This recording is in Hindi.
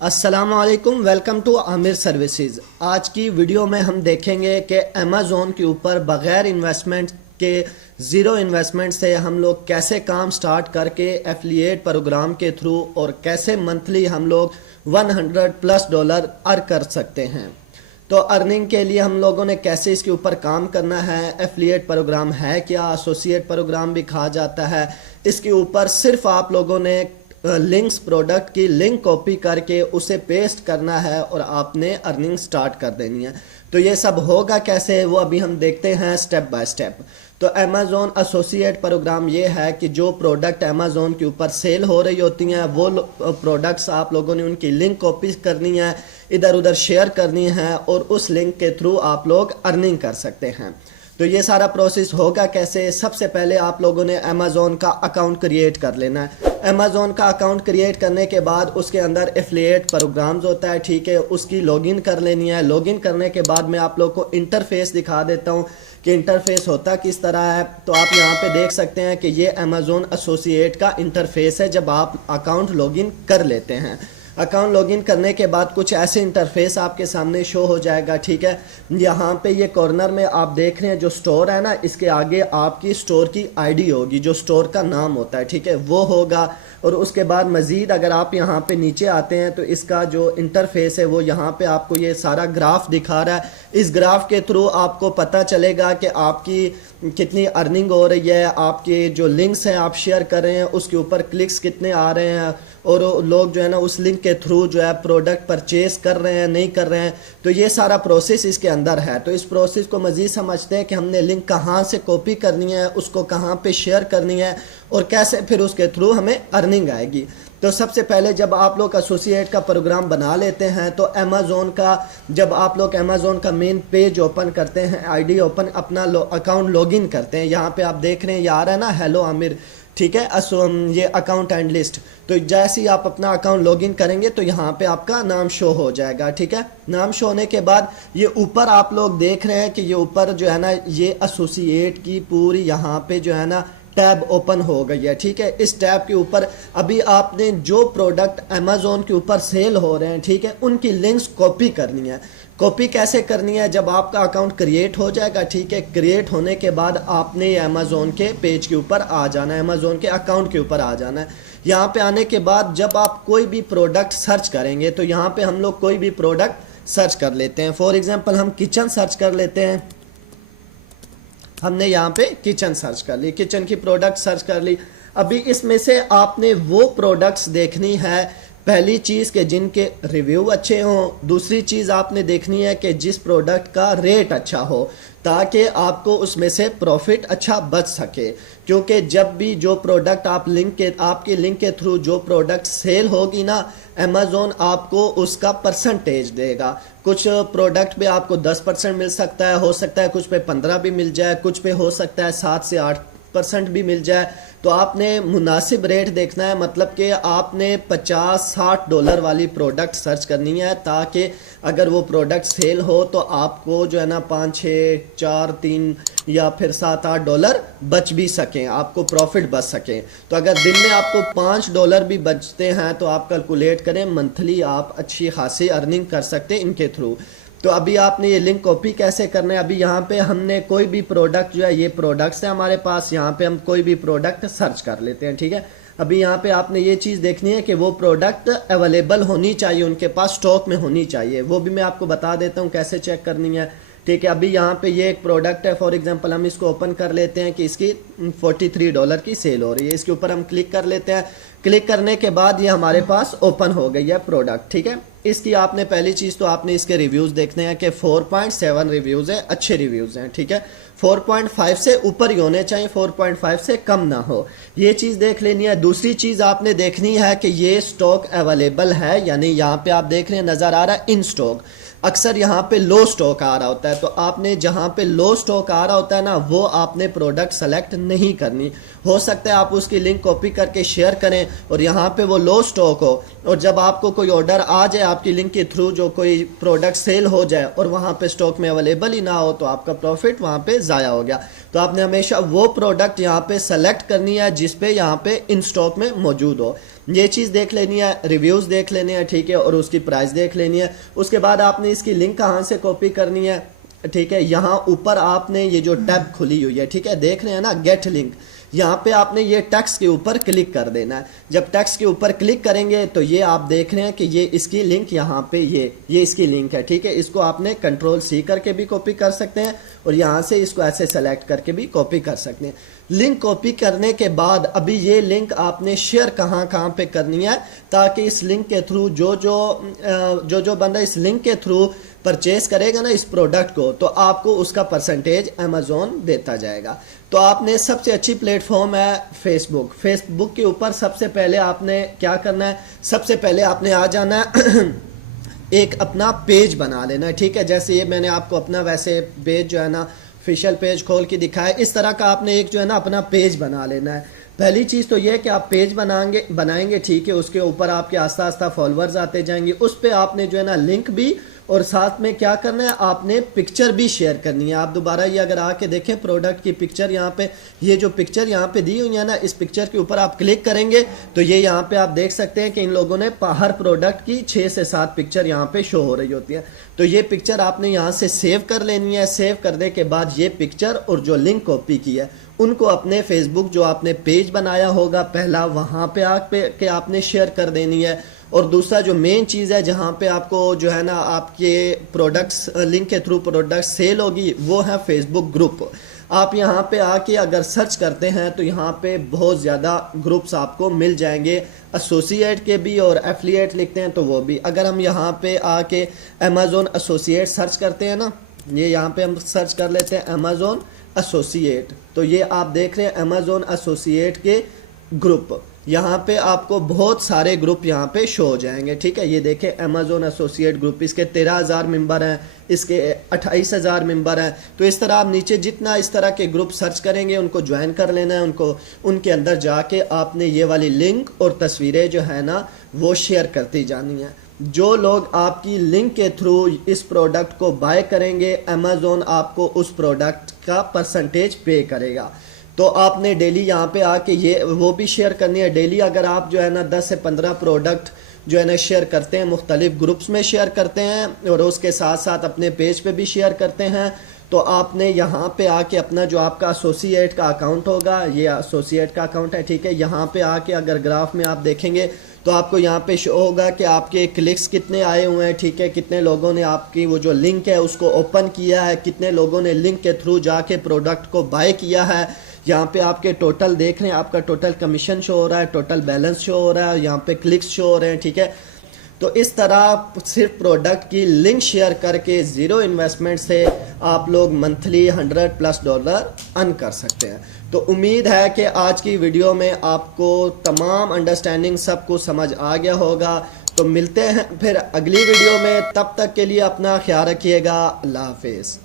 अस्सलामुअलैकुम, वेलकम टू आमिर सर्विसेज। आज की वीडियो में हम देखेंगे कि अमेज़ोन के ऊपर बग़ैर इन्वेस्टमेंट के ज़ीरो इन्वेस्टमेंट से हम लोग कैसे काम स्टार्ट करके एफिलिएट प्रोग्राम के थ्रू और कैसे मंथली हम लोग $100+ अर्न कर सकते हैं। तो अर्निंग के लिए हम लोगों ने कैसे इसके ऊपर काम करना है, एफिलिएट प्रोग्राम है क्या, एसोसिएट प्रोग्राम भी कहा जाता है। इसके ऊपर सिर्फ आप लोगों ने लिंक्स प्रोडक्ट की लिंक कॉपी करके उसे पेस्ट करना है और आपने अर्निंग स्टार्ट कर देनी है। तो ये सब होगा कैसे, वो अभी हम देखते हैं स्टेप बाय स्टेप। तो अमेज़ोन एसोसिएट प्रोग्राम ये है कि जो प्रोडक्ट अमेज़ोन के ऊपर सेल हो रही होती हैं वो प्रोडक्ट्स आप लोगों ने उनकी लिंक कॉपी करनी है, इधर उधर शेयर करनी है और उस लिंक के थ्रू आप लोग अर्निंग कर सकते हैं। तो ये सारा प्रोसेस होगा कैसे। सबसे पहले आप लोगों ने अमेज़ोन का अकाउंट क्रिएट कर लेना है। अमेज़ोन का अकाउंट क्रिएट करने के बाद उसके अंदर एफिलिएट प्रोग्राम्स होता है, ठीक है, उसकी लॉगिन कर लेनी है। लॉगिन करने के बाद मैं आप लोग को इंटरफेस दिखा देता हूँ कि इंटरफेस होता किस तरह है। तो आप यहाँ पे देख सकते हैं कि ये अमेज़ोन एसोसिएट का इंटरफेस है जब आप अकाउंट लॉगिन कर लेते हैं। अकाउंट लॉगिन करने के बाद कुछ ऐसे इंटरफेस आपके सामने शो हो जाएगा, ठीक है। यहाँ पे ये कॉर्नर में आप देख रहे हैं जो स्टोर है ना, इसके आगे आपकी स्टोर की आईडी होगी, जो स्टोर का नाम होता है, ठीक है, वो होगा। और उसके बाद मज़ीद अगर आप यहाँ पे नीचे आते हैं तो इसका जो इंटरफेस है वो यहाँ पे आपको ये सारा ग्राफ दिखा रहा है। इस ग्राफ के थ्रू आपको पता चलेगा कि आपकी कितनी अर्निंग हो रही है, आपके जो लिंक्स हैं आप शेयर कर रहे हैं उसके ऊपर क्लिक्स कितने आ रहे हैं और लोग जो है ना उस लिंक के थ्रू जो है प्रोडक्ट परचेज कर रहे हैं नहीं कर रहे हैं। तो ये सारा प्रोसेस इसके अंदर है। तो इस प्रोसेस को मज़ीद समझते हैं कि हमने लिंक कहाँ से कॉपी करनी है, उसको कहाँ पे शेयर करनी है और कैसे फिर उसके थ्रू हमें अर्निंग आएगी। तो सबसे पहले जब आप लोग एसोसिएट का प्रोग्राम बना लेते हैं तो अमेज़ोन का जब आप लोग अमेज़ोन का मेन पेज ओपन करते हैं, आईडी ओपन अपना अकाउंट लॉगिन करते हैं, यहाँ पे आप देख रहे हैं ये आ रहा है ना, हेलो आमिर, ठीक है, ये अकाउंट एंड लिस्ट। तो जैसे ही आप अपना अकाउंट लॉगिन करेंगे तो यहाँ पे आपका नाम शो हो जाएगा, ठीक है। नाम शो होने के बाद ये ऊपर आप लोग देख रहे हैं कि ये ऊपर जो है ना ये एसोसिएट की पूरी यहाँ पे जो है ना टैब ओपन हो गई है, ठीक है। इस टैब के ऊपर अभी आपने जो प्रोडक्ट अमेज़ोन के ऊपर सेल हो रहे हैं, ठीक है, उनकी लिंक्स कॉपी करनी है। कॉपी कैसे करनी है, जब आपका अकाउंट क्रिएट हो जाएगा, ठीक है, क्रिएट होने के बाद आपने अमेज़ोन के पेज के ऊपर आ जाना है, अमेज़ोन के अकाउंट के ऊपर आ जाना है। यहाँ पे आने के बाद जब आप कोई भी प्रोडक्ट सर्च करेंगे तो यहाँ पे हम लोग कोई भी प्रोडक्ट सर्च कर लेते हैं। फॉर एग्जांपल हम किचन सर्च कर लेते हैं। हमने यहाँ पे किचन सर्च कर ली, किचन की प्रोडक्ट सर्च कर ली। अभी इसमें से आपने वो प्रोडक्ट्स देखनी है, पहली चीज़ के जिनके रिव्यू अच्छे हों, दूसरी चीज़ आपने देखनी है कि जिस प्रोडक्ट का रेट अच्छा हो ताकि आपको उसमें से प्रॉफिट अच्छा बच सके। क्योंकि जब भी जो प्रोडक्ट आपके लिंक के थ्रू जो प्रोडक्ट सेल होगी ना, अमेज़ोन आपको उसका परसेंटेज देगा। कुछ प्रोडक्ट पे आपको 10% मिल सकता है, हो सकता है कुछ पे 15 भी मिल जाए, कुछ पे हो सकता है 7 से 8% भी मिल जाए। तो आपने मुनासिब रेट देखना है, मतलब कि आपने $50-60 वाली प्रोडक्ट सर्च करनी है ताकि अगर वो प्रोडक्ट सेल हो तो आपको जो है ना 5-6-4-3 या फिर $7-8 बच भी सकें, आपको प्रॉफिट बच सकें। तो अगर दिन में आपको $5 भी बचते हैं तो आप कैलकुलेट करें, मंथली आप अच्छी खासी अर्निंग कर सकते हैं इनके थ्रू। तो अभी आपने ये लिंक कॉपी कैसे करना है, अभी यहाँ पे हमने कोई भी प्रोडक्ट जो है, ये प्रोडक्ट्स है हमारे पास, यहाँ पे हम कोई भी प्रोडक्ट सर्च कर लेते हैं, ठीक है। अभी यहाँ पे आपने ये चीज़ देखनी है कि वो प्रोडक्ट अवेलेबल होनी चाहिए, उनके पास स्टॉक में होनी चाहिए। वो भी मैं आपको बता देता हूँ कैसे चेक करनी है, ठीक है। अभी यहाँ पे ये एक प्रोडक्ट है, फॉर एग्जांपल हम इसको ओपन कर लेते हैं कि इसकी $43 की सेल हो रही है। इसके ऊपर हम क्लिक कर लेते हैं। क्लिक करने के बाद ये हमारे पास ओपन हो गई है प्रोडक्ट, ठीक है। इसकी आपने पहली चीज़ तो आपने इसके रिव्यूज़ देखने हैं कि 4.7 रिव्यूज़ हैं, अच्छे रिव्यूज़ हैं, ठीक है। 4.5 से ऊपर ही होने चाहिए, 4.5 से कम ना हो, ये चीज़ देख लेनी है। दूसरी चीज़ आपने देखनी है कि ये स्टॉक अवेलेबल है, यानी यहाँ पे आप देख रहे हैं नज़र आ रहा है इन स्टॉक। अक्सर यहाँ पे लो स्टॉक आ रहा होता है, तो आपने जहाँ पे लो स्टॉक आ रहा होता है ना, वो आपने प्रोडक्ट सेलेक्ट नहीं करनी। हो सकता है आप उसकी लिंक कॉपी करके शेयर करें और यहाँ पे वो लो स्टॉक हो, और जब आपको कोई ऑर्डर आ जाए आपकी लिंक के थ्रू, जो कोई प्रोडक्ट सेल हो जाए और वहाँ पे स्टॉक में अवेलेबल ही ना हो, तो आपका प्रॉफिट वहाँ पे ज़ाया हो गया। तो आपने हमेशा वो प्रोडक्ट यहाँ पे सेलेक्ट करनी है जिस पे यहाँ पे इन स्टॉक में मौजूद हो। ये चीज़ देख लेनी है, रिव्यूज़ देख लेने हैं, ठीक है, और उसकी प्राइस देख लेनी है। उसके बाद आपने इसकी लिंक कहाँ से कॉपी करनी है, ठीक है, यहाँ ऊपर आपने ये जो टैब खुली हुई है, ठीक है, देख रहे हैं ना, गेट लिंक, यहाँ पे आपने ये टेक्स्ट के ऊपर क्लिक कर देना है। जब टेक्स्ट के ऊपर क्लिक करेंगे तो ये आप देख रहे हैं कि ये इसकी लिंक यहाँ पे ये इसकी लिंक है, ठीक है। इसको आपने कंट्रोल सी करके भी कॉपी कर सकते हैं और यहाँ से इसको ऐसे सेलेक्ट करके भी कॉपी कर सकते हैं। लिंक कॉपी करने के बाद अभी ये लिंक आपने शेयर कहाँ पे करनी है, ताकि इस लिंक के थ्रू जो बंदा इस लिंक के थ्रू परचेज करेगा ना इस प्रोडक्ट को, तो आपको उसका परसेंटेज अमेजोन देता जाएगा। तो आपने सबसे अच्छी प्लेटफॉर्म है फेसबुक के ऊपर सबसे पहले आपने क्या करना है, सबसे पहले आपने आ जाना है एक अपना पेज बना लेना है, ठीक है। जैसे ये मैंने आपको अपना वैसे पेज जो है ना ऑफिशियल पेज खोल के दिखाया, इस तरह का आपने एक जो है ना अपना पेज बना लेना है। पहली चीज़ तो ये है कि आप पेज बनाएंगे, ठीक है, उसके ऊपर आपके आस्ता आस्ता फॉलोअर्स आते जाएंगे, उस पर आपने जो है ना लिंक भी और साथ में क्या करना है, आपने पिक्चर भी शेयर करनी है। आप दोबारा ये अगर आके देखें प्रोडक्ट की पिक्चर, यहाँ पे ये जो पिक्चर यहाँ पे दी हुई है ना, इस पिक्चर के ऊपर आप क्लिक करेंगे तो ये यहाँ पे आप देख सकते हैं कि इन लोगों ने हर प्रोडक्ट की 6 से 7 पिक्चर यहाँ पे शो हो रही होती है। तो ये पिक्चर आपने यहाँ से सेव कर लेनी है। सेव करने के बाद ये पिक्चर और जो लिंक कॉपी की है उनको अपने फेसबुक जो आपने पेज बनाया होगा पहला, वहाँ पे आके आपने शेयर कर देनी है। और दूसरा जो मेन चीज़ है जहाँ पे आपको जो है ना आपके प्रोडक्ट्स लिंक के थ्रू प्रोडक्ट सेल होगी, वो है फेसबुक ग्रुप। आप यहाँ पे आके अगर सर्च करते हैं तो यहाँ पे बहुत ज़्यादा ग्रुप्स आपको मिल जाएंगे, एसोसिएट के भी और एफिलिएट लिखते हैं तो वो भी। अगर हम यहाँ पे आके अमेजोन एसोसिएट सर्च करते हैं ना, ये यहाँ पे हम सर्च कर लेते हैं अमेजोन एसोसिएट, तो ये आप देख रहे हैं अमेजोन एसोसिएट के ग्रुप, यहाँ पे आपको बहुत सारे ग्रुप यहाँ पे शो हो जाएंगे, ठीक है। ये देखें अमेजोन एसोसिएट ग्रुप, इसके 13,000 मेंबर हैं, इसके 28,000 मेंबर हैं। तो इस तरह आप नीचे जितना इस तरह के ग्रुप सर्च करेंगे उनको ज्वाइन कर लेना है, उनको उनके अंदर जाके आपने ये वाली लिंक और तस्वीरें जो है ना वो शेयर करती जानी है। जो लोग आपकी लिंक के थ्रू इस प्रोडक्ट को बाय करेंगे, अमेजोन आपको उस प्रोडक्ट का परसेंटेज पे करेगा। तो आपने डेली यहाँ पे आके ये वो भी शेयर करनी है। डेली अगर आप जो है ना 10 से 15 प्रोडक्ट जो है ना शेयर करते हैं, मुख्तलिफ ग्रुप्स में शेयर करते हैं और उसके साथ साथ अपने पेज पे भी शेयर करते हैं, तो आपने यहाँ पे आके अपना जो आपका एसोसिएट का अकाउंट होगा, ये एसोसिएट का अकाउंट है, ठीक है, यहाँ पे आके अगर ग्राफ में आप देखेंगे तो आपको यहाँ पे शो होगा कि आपके क्लिक्स कितने आए हुए हैं, ठीक है, कितने लोगों ने आपकी वो जो लिंक है उसको ओपन किया है, कितने लोगों ने लिंक के थ्रू जाके प्रोडक्ट को बाय किया है। यहाँ पे आपके टोटल देख रहे हैं, आपका टोटल कमीशन शो हो रहा है, टोटल बैलेंस शो हो रहा है, यहाँ पे क्लिक्स शो हो रहे हैं, ठीक है। तो इस तरह सिर्फ प्रोडक्ट की लिंक शेयर करके ज़ीरो इन्वेस्टमेंट से आप लोग मंथली $100+ अर्न कर सकते हैं। तो उम्मीद है कि आज की वीडियो में आपको तमाम अंडरस्टैंडिंग सब कुछ समझ आ गया होगा। तो मिलते हैं फिर अगली वीडियो में, तब तक के लिए अपना ख्याल रखिएगा। अल्लाह हाफिज़।